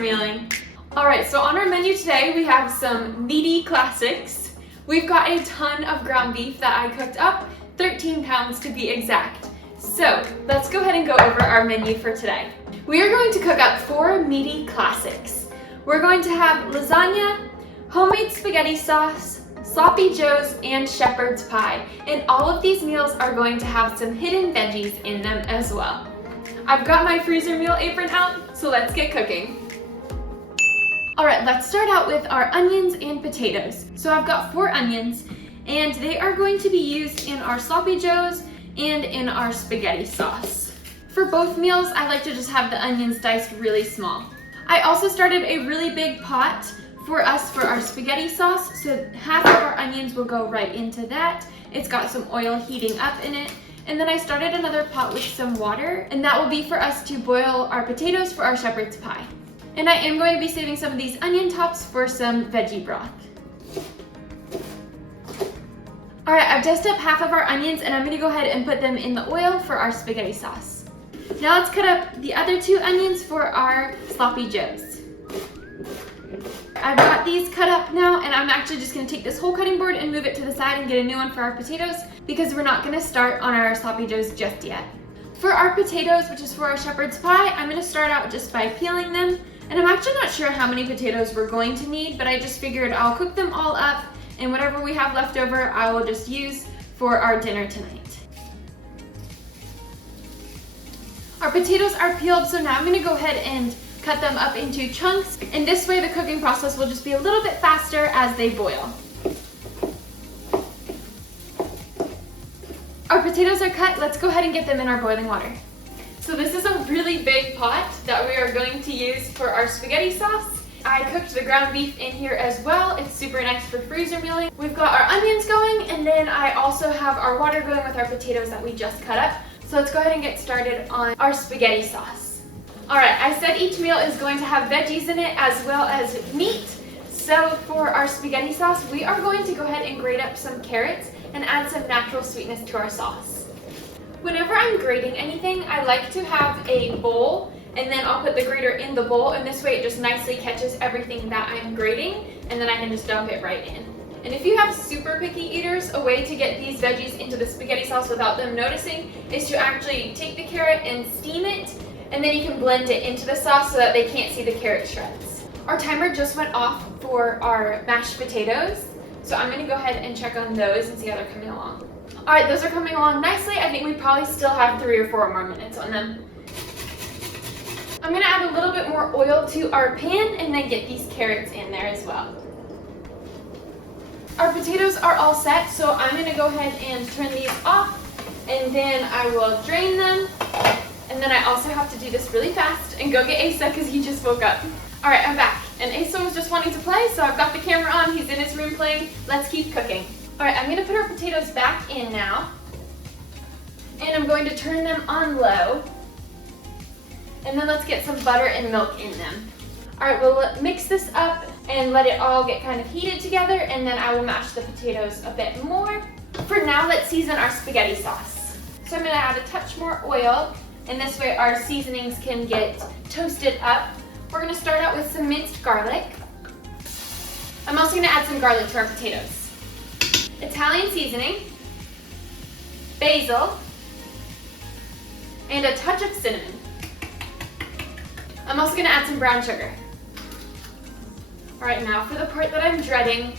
mealing. Alright, so on our menu today we have some meaty classics. We've got a ton of ground beef that I cooked up, 13 pounds to be exact. So let's go ahead and go over our menu for today. We are going to cook up 4 meaty classics. We're going to have lasagna, homemade spaghetti sauce, sloppy joes, and shepherd's pie. And all of these meals are going to have some hidden veggies in them as well. I've got my freezer meal apron out, so let's get cooking. Alright, let's start out with our onions and potatoes. So I've got 4 onions, and they are going to be used in our sloppy joes and in our spaghetti sauce. For both meals, I like to just have the onions diced really small. I also started a really big pot for us for our spaghetti sauce, so half of our onions will go right into that. It's got some oil heating up in it. And then I started another pot with some water, and that will be for us to boil our potatoes for our shepherd's pie. And I am going to be saving some of these onion tops for some veggie broth. Alright, I've diced up half of our onions and I'm going to go ahead and put them in the oil for our spaghetti sauce. Now let's cut up the other 2 onions for our sloppy joes. I've got these cut up now, and I'm actually just going to take this whole cutting board and move it to the side and get a new one for our potatoes because we're not going to start on our sloppy joes just yet. For our potatoes, which is for our shepherd's pie, I'm going to start out just by peeling them. And I'm actually not sure how many potatoes we're going to need, but I just figured I'll cook them all up, and whatever we have left over, I will just use for our dinner tonight. Our potatoes are peeled, so now I'm going to go ahead and cut them up into chunks, and this way the cooking process will just be a little bit faster as they boil. Our potatoes are cut, let's go ahead and get them in our boiling water. So this is a really big pot that we are going to use for our spaghetti sauce. I cooked the ground beef in here as well. It's super nice for freezer mealing. We've got our onions going, and then I also have our water going with our potatoes that we just cut up. So let's go ahead and get started on our spaghetti sauce. Alright, I said each meal is going to have veggies in it as well as meat. So for our spaghetti sauce, we are going to go ahead and grate up some carrots and add some natural sweetness to our sauce. Whenever I'm grating anything, I like to have a bowl, and then I'll put the grater in the bowl, and this way it just nicely catches everything that I'm grating, and then I can just dump it right in. And if you have super picky eaters, a way to get these veggies into the spaghetti sauce without them noticing is to actually take the carrot and steam it, and then you can blend it into the sauce so that they can't see the carrot shreds. Our timer just went off for our mashed potatoes, so I'm going to go ahead and check on those and see how they're coming along. Alright, those are coming along nicely. I think we probably still have 3 or 4 more minutes on them. I'm going to add a little bit more oil to our pan and then get these carrots in there as well. Our potatoes are all set, so I'm going to go ahead and turn these off, and then I will drain them. And then I also have to do this really fast and go get Asa because he just woke up. Alright, I'm back. And Asa was just wanting to play, so I've got the camera on. He's in his room playing. Let's keep cooking. Alright, I'm going to put our potatoes back in now, and I'm going to turn them on low, and then let's get some butter and milk in them. Alright, we'll mix this up and let it all get kind of heated together, and then I will mash the potatoes a bit more. For now, let's season our spaghetti sauce. So I'm going to add a touch more oil, and this way our seasonings can get toasted up. We're going to start out with some minced garlic. I'm also going to add some garlic to our potatoes. Italian seasoning, basil, and a touch of cinnamon. I'm also going to add some brown sugar. Alright, now for the part that I'm dreading,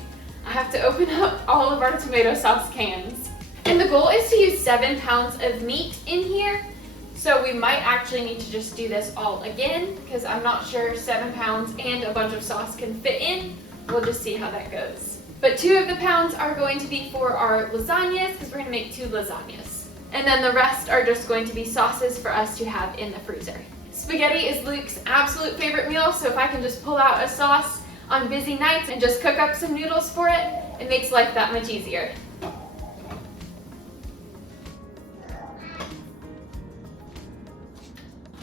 I have to open up all of our tomato sauce cans. And the goal is to use 7 pounds of meat in here, so we might actually need to just do this all again, because I'm not sure 7 pounds and a bunch of sauce can fit in. We'll just see how that goes. But 2 of the pounds are going to be for our lasagnas, because we're going to make 2 lasagnas. And then the rest are just going to be sauces for us to have in the freezer. Spaghetti is Luke's absolute favorite meal, so if I can just pull out a sauce on busy nights and just cook up some noodles for it, it makes life that much easier.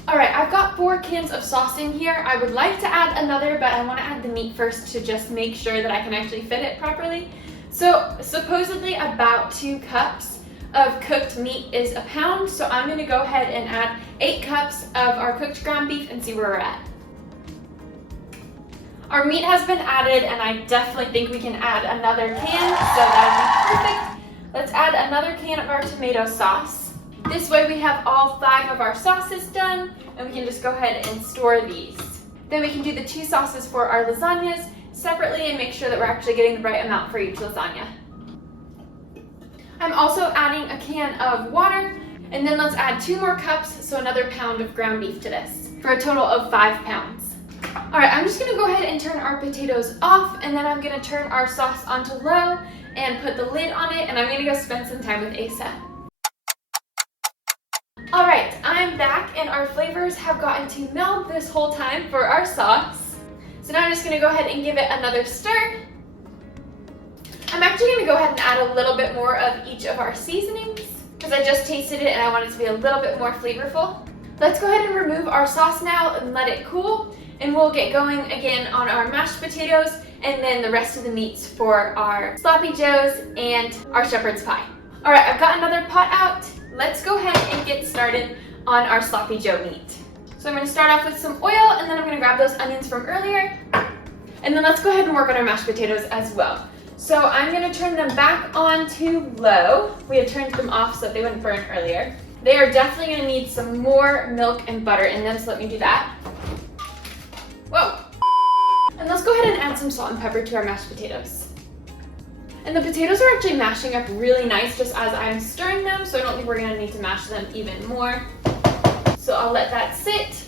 Alright, I've got 4 cans of sauce in here. I would like to add another, but I want to add the meat first to just make sure that I can actually fit it properly. So supposedly about 2 cups of cooked meat is a pound, so I'm going to go ahead and add 8 cups of our cooked ground beef and see where we're at. Our meat has been added, and I definitely think we can add another can, so that would be perfect. Let's add another can of our tomato sauce. This way we have all 5 of our sauces done, and we can just go ahead and store these. Then we can do the 2 sauces for our lasagnas separately and make sure that we're actually getting the right amount for each lasagna. I'm also adding a can of water, and then let's add 2 more cups, so another pound of ground beef to this, for a total of 5 pounds. All right, I'm just gonna go ahead and turn our potatoes off, and then I'm gonna turn our sauce onto low and put the lid on it, and I'm gonna go spend some time with Asa. All right, I'm back, and our flavors have gotten to meld this whole time for our sauce. So now I'm just gonna go ahead and give it another stir. I'm actually gonna go ahead and add a little bit more of each of our seasonings because I just tasted it and I want it to be a little bit more flavorful. Let's go ahead and remove our sauce now and let it cool, and we'll get going again on our mashed potatoes and then the rest of the meats for our sloppy joes and our shepherd's pie. All right, I've got another pot out. Let's go ahead and get started on our sloppy joe meat. So I'm gonna start off with some oil, and then I'm gonna grab those onions from earlier, and then let's go ahead and work on our mashed potatoes as well. So I'm gonna turn them back on to low. We had turned them off so that they wouldn't burn earlier. They are definitely gonna need some more milk and butter in them, so let me do that. Whoa. And let's go ahead and add some salt and pepper to our mashed potatoes. And the potatoes are actually mashing up really nice just as I'm stirring them, so I don't think we're gonna need to mash them even more. So I'll let that sit.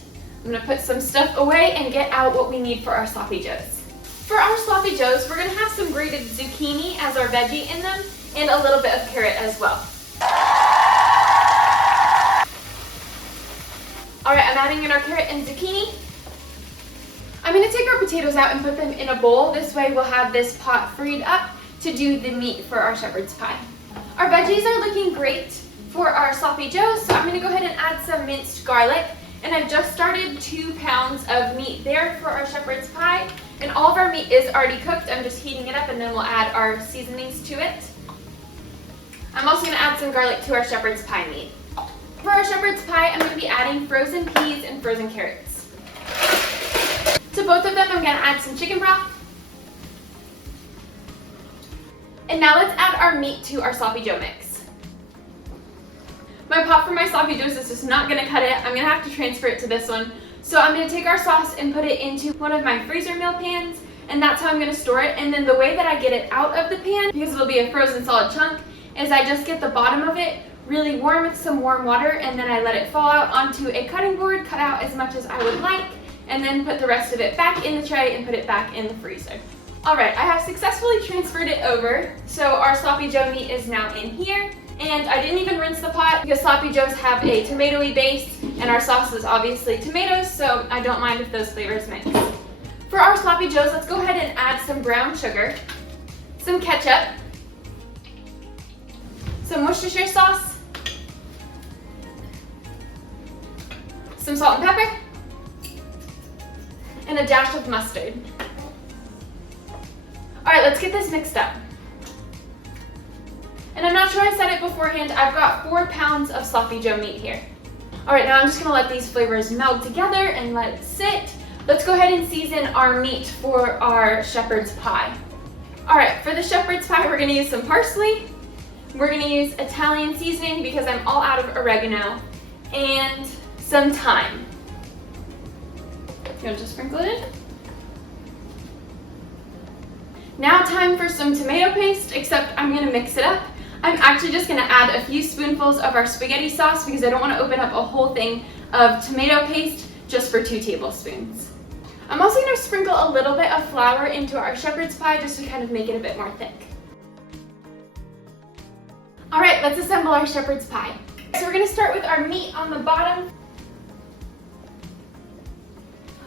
I'm gonna put some stuff away and get out what we need for our sloppy joes. For our sloppy joes, we're gonna have some grated zucchini as our veggie in them and a little bit of carrot as well. All right, I'm adding in our carrot and zucchini. I'm gonna take our potatoes out and put them in a bowl. This way we'll have this pot freed up to do the meat for our shepherd's pie. Our veggies are looking great for our sloppy joes, so I'm gonna go ahead and add some minced garlic. And I've just started 2 pounds of meat there for our shepherd's pie. And all of our meat is already cooked. I'm just heating it up, and then we'll add our seasonings to it. I'm also gonna add some garlic to our shepherd's pie meat. For our shepherd's pie, I'm gonna be adding frozen peas and frozen carrots. To both of them, I'm gonna add some chicken broth. And now let's add our meat to our sloppy joe mix. My pot for my sloppy joes is just not gonna cut it. I'm gonna have to transfer it to this one. So I'm gonna take our sauce and put it into one of my freezer meal pans, and that's how I'm gonna store it. And then the way that I get it out of the pan, because it'll be a frozen solid chunk, is I just get the bottom of it really warm with some warm water, and then I let it fall out onto a cutting board, cut out as much as I would like, and then put the rest of it back in the tray and put it back in the freezer. All right, I have successfully transferred it over. So our sloppy joe meat is now in here. And I didn't even rinse the pot because sloppy joes have a tomatoey base, and our sauce is obviously tomatoes, so I don't mind if those flavors mix. For our sloppy joes, let's go ahead and add some brown sugar, some ketchup, some Worcestershire sauce, some salt and pepper, and a dash of mustard. All right, let's get this mixed up. And I'm not sure I said it beforehand, I've got 4 pounds of sloppy joe meat here. All right, now I'm just gonna let these flavors meld together and let it sit. Let's go ahead and season our meat for our shepherd's pie. All right, for the shepherd's pie, we're gonna use some parsley. We're gonna use Italian seasoning because I'm all out of oregano, and some thyme. You want to just sprinkle it in? Now time for some tomato paste, except I'm gonna mix it up. I'm actually just gonna add a few spoonfuls of our spaghetti sauce because I don't wanna open up a whole thing of tomato paste just for 2 tablespoons. I'm also gonna sprinkle a little bit of flour into our shepherd's pie just to kind of make it a bit more thick. All right, let's assemble our shepherd's pie. So we're gonna start with our meat on the bottom.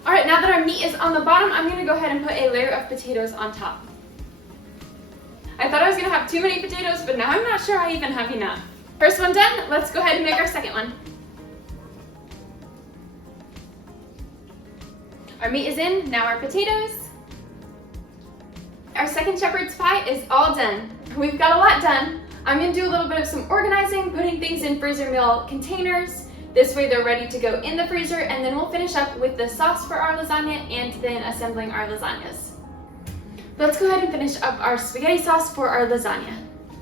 All right, now that our meat is on the bottom, I'm gonna go ahead and put a layer of potatoes on top. I thought I was gonna have too many potatoes, but now I'm not sure I even have enough. First one done, let's go ahead and make our second one. Our meat is in, now our potatoes. Our second shepherd's pie is all done. We've got a lot done. I'm gonna do a little bit of some organizing, putting things in freezer meal containers, This way they're ready to go in the freezer, and then we'll finish up with the sauce for our lasagna and then assembling our lasagnas. Let's go ahead and finish up our spaghetti sauce for our lasagna.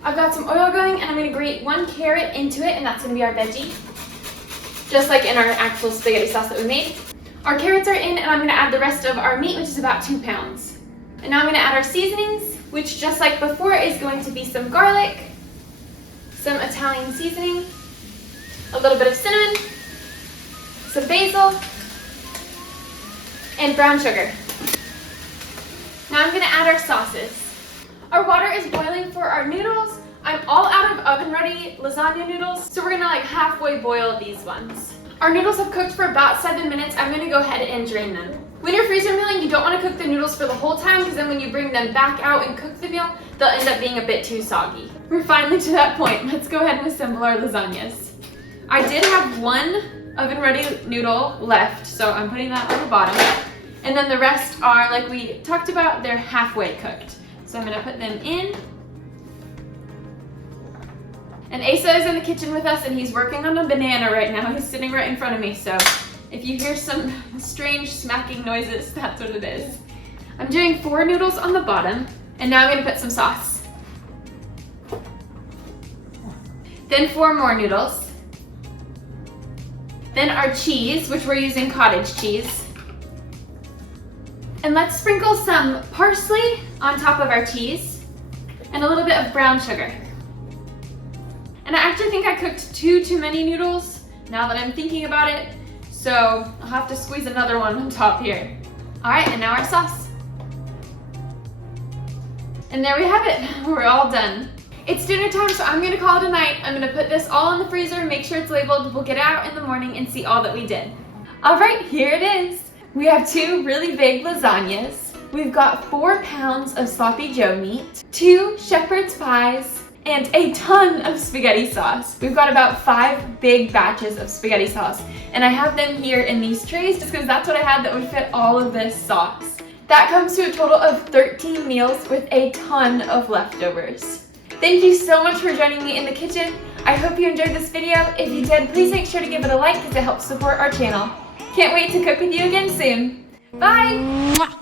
I've got some oil going, and I'm going to grate 1 carrot into it, and that's going to be our veggie, just like in our actual spaghetti sauce that we made. Our carrots are in, and I'm going to add the rest of our meat, which is about 2 pounds. And now I'm going to add our seasonings, which just like before is going to be some garlic, some Italian seasoning, a little bit of cinnamon, some basil, and brown sugar. Now I'm going to add our sauces. Our water is boiling for our noodles. I'm all out of oven-ready lasagna noodles, so we're going to like halfway boil these ones. Our noodles have cooked for about 7 minutes. I'm going to go ahead and drain them. When you're freezer mealing, you don't want to cook the noodles for the whole time, because then when you bring them back out and cook the meal, they'll end up being a bit too soggy. We're finally to that point. Let's go ahead and assemble our lasagnas. I did have 1 oven-ready noodle left, so I'm putting that on the bottom. And then the rest are, like we talked about, they're halfway cooked. So I'm going to put them in. And Asa is in the kitchen with us, and he's working on a banana right now. He's sitting right in front of me, so if you hear some strange smacking noises, that's what it is. I'm doing 4 noodles on the bottom, and now I'm going to put some sauce. Then 4 more noodles. Then our cheese, which we're using cottage cheese. And let's sprinkle some parsley on top of our cheese and a little bit of brown sugar. And I actually think I cooked too many noodles now that I'm thinking about it, so I'll have to squeeze another one on top here. All right, and now our sauce. And there we have it, we're all done. It's dinner time, so I'm gonna call it a night. I'm gonna put this all in the freezer, make sure it's labeled. We'll get out in the morning and see all that we did. All right, here it is. We have 2 really big lasagnas. We've got 4 pounds of sloppy joe meat, 2 shepherd's pies, and a ton of spaghetti sauce. We've got about 5 big batches of spaghetti sauce, and I have them here in these trays just because that's what I had that would fit all of this sauce. That comes to a total of 13 meals with a ton of leftovers. Thank you so much for joining me in the kitchen. I hope you enjoyed this video. If you did, please make sure to give it a like because it helps support our channel. Can't wait to cook with you again soon. Bye!